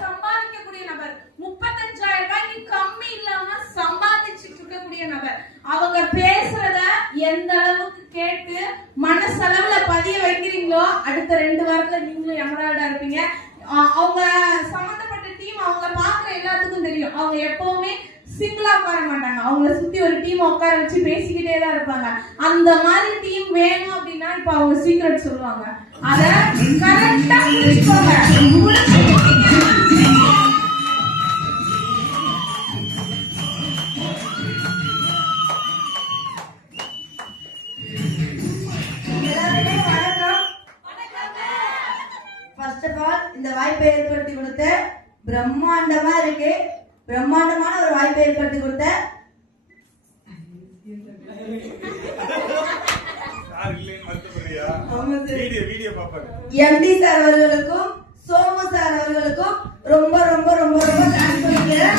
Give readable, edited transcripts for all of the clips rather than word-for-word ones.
சம்பாதிக்கக்கூடிய நபர், 35,000 ரூபாய்க்கு கம்மி இல்லாம சம்பாதிச்சுட்டு இருக்கக்கூடிய நபர். அவங்க பேசுறத எந்த அளவுக்கு கேட்டு மனசளவுல பதிய வைக்கிறீங்களோ அடுத்த 2 வாரத்துல நீங்களும் எமரால்டா இருப்பீங்க. அவங்க சம்பந்தப்பட்ட டீம் அவங்க பாக்குற எல்லாத்துக்கும் தெரியும். அவங்க எப்பவுமே சிங்கிளா உட்கார மாட்டாங்க. அவங்கள சுத்தி ஒரு டீம் உட்கார வச்சு பேசிக்கிட்டே தான் இருப்பாங்க. அந்த மாதிரி டீம் வேணும் அப்படின்னா இப்ப அவங்க சீக்ரெட் சொல்லுவாங்க. அத கரெக்டா புரிஞ்சுக்கோங்க. ஃபர்ஸ்ட் ஆஃப் ஆல் இந்த வாய்ப்பை ஏற்படுத்தி கொடுத்த பிரம்மாண்டமா இருக்கு, பிரம்மாண்டமான ஒரு வாய்ப்பை ஏற்படுத்தி கொடுத்த எம்டி சார் அவர்களுக்கும் சோமு சார் அவர்களுக்கும் ரொம்ப ரொம்ப ரொம்ப ரொம்ப தேங்க்ஸ் சொல்லிக்கிறேன்.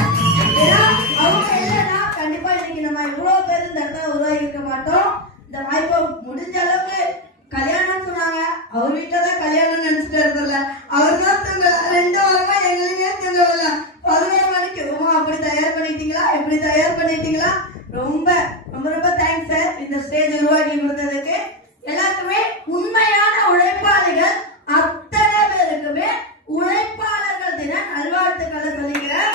அவங்க இல்லைன்னா கண்டிப்பா இன்னைக்கு நம்ம இவ்வளவு பேர் இந்த இடத்துல உருவாகி இருக்க மாட்டோம். இந்த வாய்ப்பை முடிஞ்ச அளவுக்கு கல்யாணம் சொன்னாங்க, அவர் வீட்டுலதான் கல்யாணம் நினைச்சிட்டு இருந்தல, அவர் தான் தூங்கல 2 வாரமா எங்களுக்கே தூங்கல. 11 மணிக்கு அப்படி தயார் பண்ணிட்டீங்களா, எப்படி தயார் பண்ணிட்டீங்களா? ரொம்ப ரொம்ப ரொம்ப தேங்க்ஸ் சார் இந்த ஸ்டேஜ் உருவாக்கி கொடுத்ததுக்கு. எல்லாருக்குமே உண்மையான உழைப்பாளிகள் அத்தனை பேருக்குமே உழைப்பாளர்கள் தின நல்வாழ்த்துக்களை சொல்லிக்கிறேன்.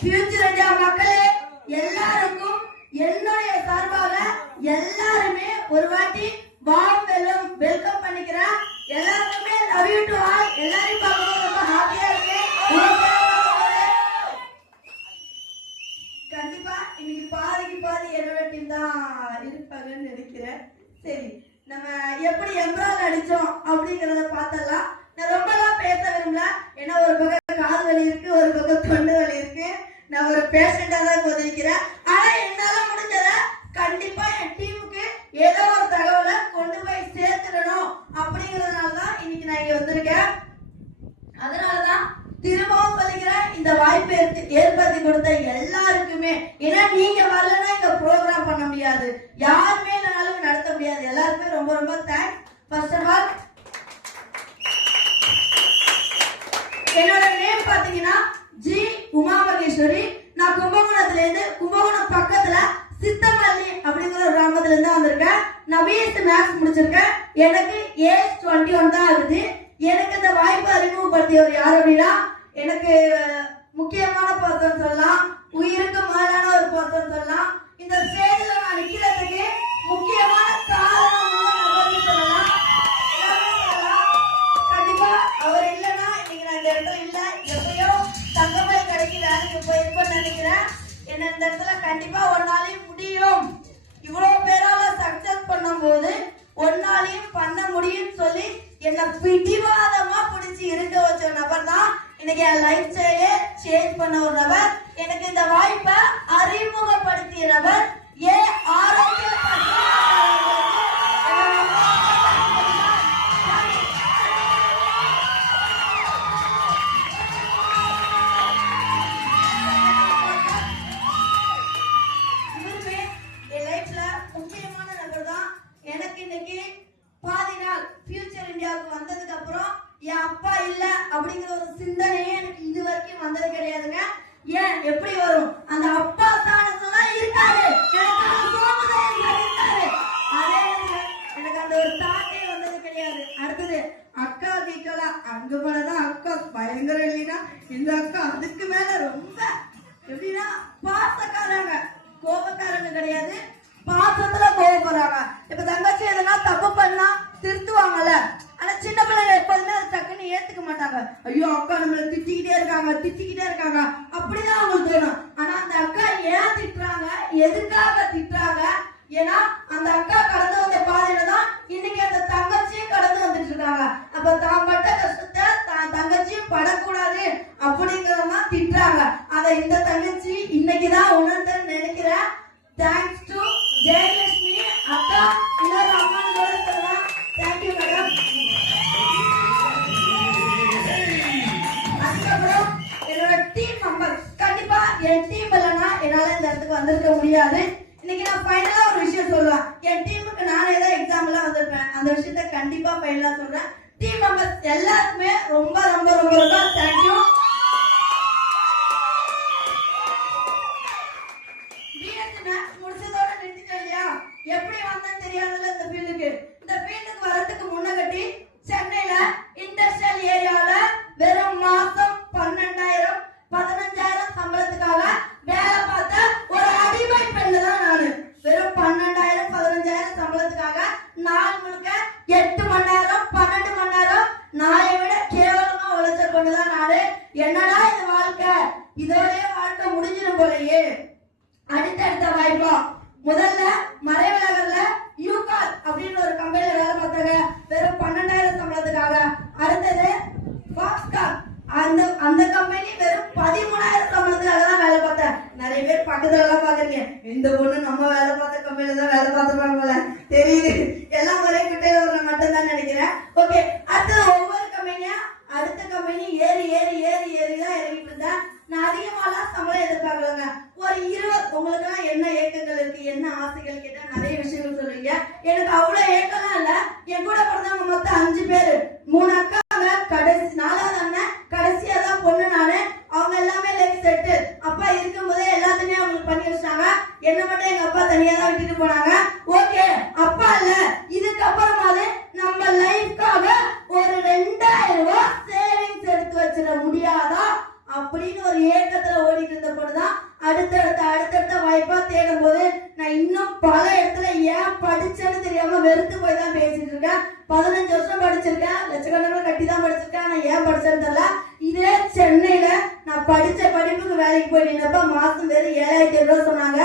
ஃபியூச்சர் இந்தியா மக்களே எல்லாருக்கும் என்னுடைய சார்பாக எல்லாருமே ஒரு வாட்டி வார்ம் வெல்கம் பண்ணிக்கிறேன். எல்லாருக்குமே லவ் யூ டு ஆல். எல்லாரையும் பார்க்கும்போது ரொம்ப ஹாப்பியா இருக்கு. கண்டிப்பா இன்னைக்கு பாதிக்கு பாதி என்னோட டீம் தான் இருப்பாங்கன்னு நினைக்கிறேன். சரி, நம்ம எப்படி எம்ப்ராய்டரி அடிச்சோம் அப்படிங்கறத பார்த்தலாம். நான் ரொம்பலாம் பேச விரும்பல, ஏன்னா ஒரு பக்கம் காது வலி இருக்கு, ஒரு பக்கம் தொண்டு வலி இருக்கு. நான் ஒரு பேஷண்டா தான் கொதிக்கிறேன். ஆனா என்னால முடிஞ்சத கண்டிப்பா என் டீமுக்கு ஏதோ ஒரு தகவலை கொண்டு போய் சேர்த்துடணும் அப்படிங்கறதுனாலதான் இன்னைக்கு நான் இங்க வந்திருக்கேன். அதனாலதான் திரும்பவும் சொல்லிக்கிறேன், இந்த வாய்ப்பை ஏற்படுத்தி கொடுத்த எல்லாருக்குமே. ஏன்னா நீங்க வரலன்னா இந்த ப்ரோக்ராம் பண்ண முடியாது, யாருமே இல்லைனாலும் நடத்த முடியாது. எல்லாருக்குமே ரொம்ப ரொம்ப தேங்க்ஸ். ஃபர்ஸ்ட் ஆஃப் ஆல் என்னோட நேம் பாத்தீங்கன்னா ஜி உமா மகேஸ்வரி. நான் கும்பகோணத்துல இருந்து, கும்பகோணம் பக்கத்துல சித்தமல்லி அப்படிங்கிற ஒரு கிராமத்துல இருந்து வந்திருக்கேன். நான் பிஎஸ்சி மேத்ஸ் முடிச்சிருக்கேன். எனக்கு ஏஜ் 21 தான் ஆகுது. எனக்கு இந்த வாய்ப்பை அறிமுகப்படுத்தியவர் யார் அப்படின்னா, எனக்கு முக்கியமான பர்சன் சொல்லலாம், உயிருக்கு மேலான ஒரு பர்சன் சொல்லலாம். இந்த ஸ்டேஜ்ல நான் நிக்கிறதுக்கு முக்கியமான காரணம் சொல்லலாம். கண்டிப்பா அவர் இல்லைன்னா இன்னைக்கு நான் இந்த இடத்துல இல்ல. எப்பயோ தங்கமலை கடைக்கு வேலைக்கு போயிருப்பேன்னு நினைக்கிறேன். என்ன இந்த இடத்துல கண்டிப்பா ஒன்னாலையும் முடியும், இவ்வளவு பேரால சக்சஸ் பண்ணும் போது ஒன்னாலையும் பண்ண முடியும்னு சொல்லி என்ன பிடிவாதமா பிடிச்சி இருக்க வச்ச நபர் தான் இன்னைக்கு என் லைஃப் ஸ்டைலே சேஞ்ச் பண்ண ஒரு நபர். எனக்கு இந்த வாய்ப்பை அறிமுகப்படுத்திய நபர் ஏ ஆரோக்கிய. வந்ததுக்கு அப்புறம் என் அப்பா இல்ல அப்படிங்கிற ஒரு சிந்தனையே எனக்கு இது வரைக்கும் வந்தது கிடையாதுங்க. ஏன் எப்படி வரும்? அந்த அப்பா ஸ்தானத்துலாம் இருக்காரு, எனக்கு அந்த ஒரு தாட்டே வந்தது கிடையாது. அடுத்தது அக்கா தீட்டலா, அங்க போனதான் அக்கா பயங்கர இல்லைன்னா இந்த அக்கா அதுக்கு மேல ரொம்ப எப்படின்னா பாசக்காரங்க, கோபக்காரங்க கிடையாது, பாசத்துல கோபப்படுறாங்க. இப்ப தங்கச்சி எதனா தப்பு பண்ணா திருத்துவாங்கல்ல, ஆனா சின்ன பிள்ளைங்க எப்போதுமே டக்குன்னு ஏத்துக்க மாட்டாங்க. ஐயோ அக்கா நம்மள திட்டிக்கிட்டே இருக்காங்க அப்படிதான் அவங்களுக்கு தோணும். ஆனா அந்த அக்கா ஏன் திட்டுறாங்க, எதுக்காக திட்டுறாங்க? ஏன்னா அந்த அக்கா கடந்து வந்த பாதையில தான் இன்னைக்கு அந்த தங்கச்சியும் கடந்து வந்துட்டு இருக்காங்க. அப்ப தான் பட்ட கஷ்டத்தை தான் தங்கச்சியும் படக்கூடாது அப்படிங்கறத திட்டுறாங்க. அத இந்த தங்கச்சி இன்னைக்குதான் உணர்ந்தேன்னு நினைக்கிறேன். தேங்க்ஸ் டு ஜெயலட்சுமி அக்கா. இன்னொரு அம்மாவோட சொல்லலாம். Thank you madam. அதுக்கப்புறம் என்னோட டீம் மெம்பர்ஸ், கண்டிப்பா என் டீம் இல்லைன்னா என்னால இந்த இடத்துக்கு வந்திருக்க முடியாது. இன்னைக்கு நான் ஃபைனலா ஒரு விஷயம் சொல்லுவேன். என் டீமுக்கு நானே தான் எக்ஸாம் எல்லாம் வந்திருப்பேன். அந்த விஷயத்த கண்டிப்பா ஃபைனலா சொல்றேன். டீம் மெம்பர்ஸ் எல்லாருக்குமே ரொம்ப ரொம்ப ரொம்ப ரொம்ப தேங்க்யூ. முடிச்சதோட நிறுத்திட்டேன் இல்லையா? எப்படி வந்தேன்னு தெரியாதுல்ல இந்த ஃபீல்டுக்கு. இந்த ஃபீல்டுக்கு வரதுக்கு முன்னகட்டி சென்னையில இண்டஸ்ட்ரியல் ஏரியால வெறும் மாசம் 12,000 15,000 சம்பளத்துக்காக வேலை பார்த்த ஒரு அடிமை பெண்ணு தான் நானு. வெறும் 12,000 15,000 சம்பளத்துக்காக நாள் முழுக்க 8 மணி நேரம் 12 மணி நேரம் நாயை விட கேவலமா உழைச்சல் கொண்டுதான் நானு. என்னடா இது வாழ்க்கை, இதோடய வாழ்க்கை முடிஞ்சிடும் போலயே. அடுத்த வாய்ப்பா முதல்ல மறைவிலகல்ல யூகால் அப்படின்னு ஒரு கம்பெனில வேலை பார்த்தாங்க, வெறும் 12,000 சம்பளத்துக்காக. அடுத்தது ஃபாக்ஸ்கான், அந்த கம்பெனி வெறும் 13,000 சம்பளத்துக்காக தான் வேலை பார்த்தேன். நிறைய பேர் பக்கத்துல எல்லாம் பாக்குறீங்க, இந்த பொண்ணு நம்ம வேலை பார்த்த கம்பெனில தான் வேலை பார்த்துருப்பாங்க போல தெரியுது. எல்லாம் ஒரே குட்டையில ஒரு மட்டும் தான் நினைக்கிறேன். ஓகே, அடுத்தது ஒவ்வொரு கம்பெனியா அடுத்த கம்பெனி ஏறி ஏறி ஏறி ஏறி தான் இறங்கிட்டு இருந்தேன். நான் அதிகமாலாம் சம்பளம் எதிர்பார்க்கலங்க. ஒரு 20 உங்களுக்கு என்ன ஏக்கங்கள் இருக்கு, என்ன ஆசைகள் கேட்டா நிறைய விஷயங்கள் சொல்லுவீங்க. எனக்கு அவ்வளவு ஏக்கம்லாம் இல்ல. என் கூட பிறந்தவங்க மொத்தம் 5 பேரு, 3 அக்காங்க, கடைசி 4வது அண்ணன், கடைசியா தான் பொண்ணு நானு. அவங்க எல்லாமே லைஃப் செட்டு. அப்பா இருக்கும்போதே எல்லாத்தையுமே அவங்களுக்கு பண்ணி வச்சிட்டாங்க. என்ன மட்டும் எங்க அப்பா தனியா தான் விட்டுட்டு போனாங்க. ஓகே, அப்பா இல்ல, இதுக்கப்புறமாவது நம்ம லைஃப்காக ஒரு 2,000 ரூபாய் சேவிங்ஸ் எடுத்து வச்சிட முடியாதா அப்படின்னு ஒரு ஏக்கத்துல ஓடிட்டு இருந்த பொழுதுதான் அடுத்தடுத்த வாய்ப்பா தேடும் போது நான் இன்னும் பல இடத்துல ஏன் படிச்சேன்னு தெரியாம வெறுத்து போய் தான் பேசிட்டு இருக்கேன். 15 வருஷம் படிச்சிருக்கேன், லட்சக்கணக்கில் கட்டி தான் படிச்சிருக்கேன். ஆனா ஏன் படிச்சேன்னு தெரியல. இதே சென்னையில நான் படிச்ச படிப்புக்கு வேலைக்கு போய் நின்னப்ப மாசம் வெறும் 7,000 ரூபாய் சொன்னாங்க.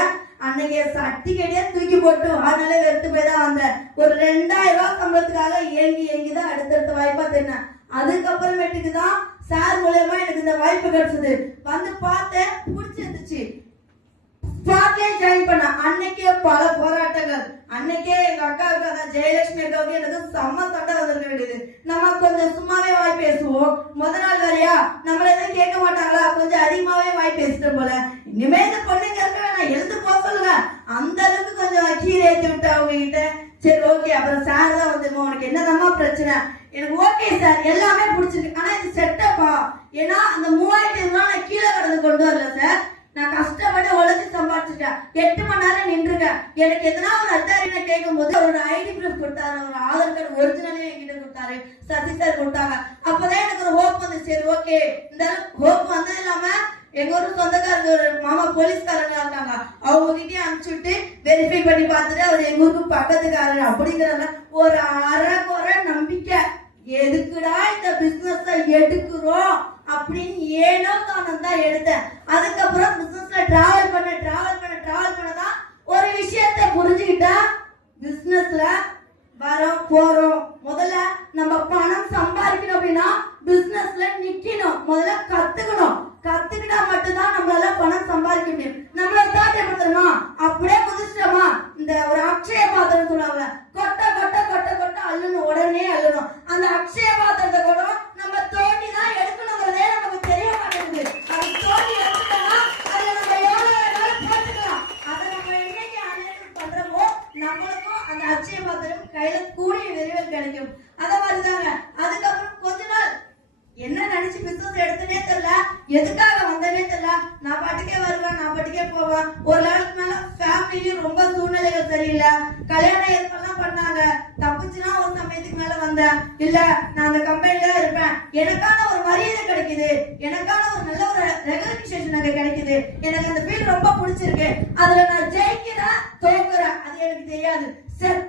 அன்னைக்கு சர்டிபிகேட்டே தூக்கி போட்டு அதனாலே வெறுத்து போய் தான் வந்தேன். ஒரு 2,000 ரூபாய் சம்பளத்துக்காக ஏங்கிதான் அடுத்தடுத்த வாய்ப்பா தெரிஞ்சேன். அதுக்கப்புறமேட்டுக்கு தான் சார் மூலமா எனக்கு இந்த வாய்ப்பு கிடைச்சது. வந்து பார்த்தேன், பிடிச்சிருந்துச்சு. ஸ்பாட்லயே ஜாயின் பண்ண. அன்னைக்கே பல போராட்டங்கள். அன்னைக்கே எங்க அக்காவுக்கு அதான் ஜெயலட்சுமி அக்காவுக்கு எனக்கு செம்ம சண்டை வந்திருக்க வேண்டியது. நம்ம கொஞ்சம் சும்மாவே வாய் பேசுவோம். நாள் வரையா நம்மள எதுவும் கேட்க மாட்டாங்களா, கொஞ்சம் அதிகமாவே வாய் பேசிட்டோம் போல. இனிமே இந்த பொண்ணுங்க இருக்க வேணாம், எழுந்து போக சொல்லுங்க. அந்த அளவுக்கு கொஞ்சம் கீழே ஏற்றி விட்டு அவங்க கிட்ட. சரி ஓகே, அப்புறம் சார் தான் வந்து உனக்கு என்னதாம்மா பிரச்சனை? எனக்கு ஓகே சார், எல்லாமே பிடிச்சிருக்கு. ஆனா இது செட்டப்பா, ஏன்னா அந்த 3,000 ரூபாய் நான் கீழே கடந்து கொண்டு வரல சார். நான் கஷ்டப்பட்டு உழைச்சு சம்பாதிச்சிட்டேன். 8 மணி நேரம் நின்றுருக்கேன். எனக்கு எதனா ஒரு அத்தாரியை கேட்கும் போது அவரோட ஐடி ப்ரூஃப் கொடுத்தாரு, ஒரு ஆதார் கார்டு ஒரிஜினலே என்கிட்ட கொடுத்தாரு, சசி சார் கொடுத்தாங்க. அப்பதான் எனக்கு ஒரு ஹோப் வந்து, சரி ஓகே, இந்த ஹோப் வந்தது இல்லாம எங்க ஊரு சொந்தக்காரங்க ஒரு மாமா போலீஸ்காரங்க இருக்காங்க, அவங்க கிட்டே அனுப்பிச்சுட்டு வெரிஃபை பண்ணி பார்த்துட்டு அவர் எங்க ஊருக்கு பக்கத்துக்காரர் அப்படிங்கிறத ஒரு அறகுறை நம்பிக்கை. எதுக்குடா இந்த பிசினஸ் எடுக்கிறோம் அப்படின்னு ஏனோ தானம் தான் எடுத்தேன். அதுக்கப்புறம் பிசினஸ்ல டிராவல் பண்ணதான் ஒரு விஷயத்தை புரிஞ்சுக்கிட்டா, பிசினஸ்ல வரோம் போறோம், முதல்ல நம்ம பணம் சம்பாதிக்கணும் அப்படின்னா பிசினஸ்ல நிக்கணும், முதல்ல கத்துக்கிட்டா மட்டும்தான் நம்மளால பணம் சம்பாதிக்க முடியும். நம்மள தாட் எப்படி தெரியுமா, அப்படியே குதிச்சிட்டோமா, இந்த ஒரு அக்ஷய பாத்திரம் சொல்லுவாங்க, கொட்ட அள்ளணும், உடனே அள்ளணும். அந்த அக்ஷய பாத்திரத்தை கூட நம்ம தோண்டி தான் எடுக்கணுங்கிறதே நமக்கு தெரிய மாட்டேங்குது. அது தோண்டி எடுத்துட்டோம்னா அதுல நம்ம எவ்வளவு போட்டுக்கலாம். அதை நம்ம என்னைக்கு அனலைஸ் பண்றோமோ நம்மளுக்கும் அந்த அக்ஷய பாத்திரம் கையில கூடிய விரைவில் கிடைக்கும். அத மாதிரிதாங்க. அதுக்கப்புறம் கொஞ்ச நாள் என்ன நினைச்சு பிசினஸ் எடுத்துனே தெரியல, எதுக்காக வந்தனே தெரியல. நான் பாட்டுக்கே வருவேன், நான் பாட்டுக்கே போவேன். ஒரு லெவலுக்கு மேல ஃபேமிலியும் ரொம்ப சூழ்நிலைகள் சரியில்லை, கல்யாணம் ஏற்பெல்லாம் பண்ணாங்க. தப்பிச்சுனா ஒரு சமயத்துக்கு மேல வந்தேன், இல்ல நான் அந்த கம்பெனில இருப்பேன், எனக்கான ஒரு மரியாதை கிடைக்குது, எனக்கான ஒரு நல்ல ஒரு ரெகக்னிஷன் அங்க கிடைக்குது, எனக்கு அந்த ஃபீல்ட் ரொம்ப பிடிச்சிருக்கு, அதுல நான் ஜெயிக்கிறேன் தோக்குறேன் அது எனக்கு தெரியாது. செத்த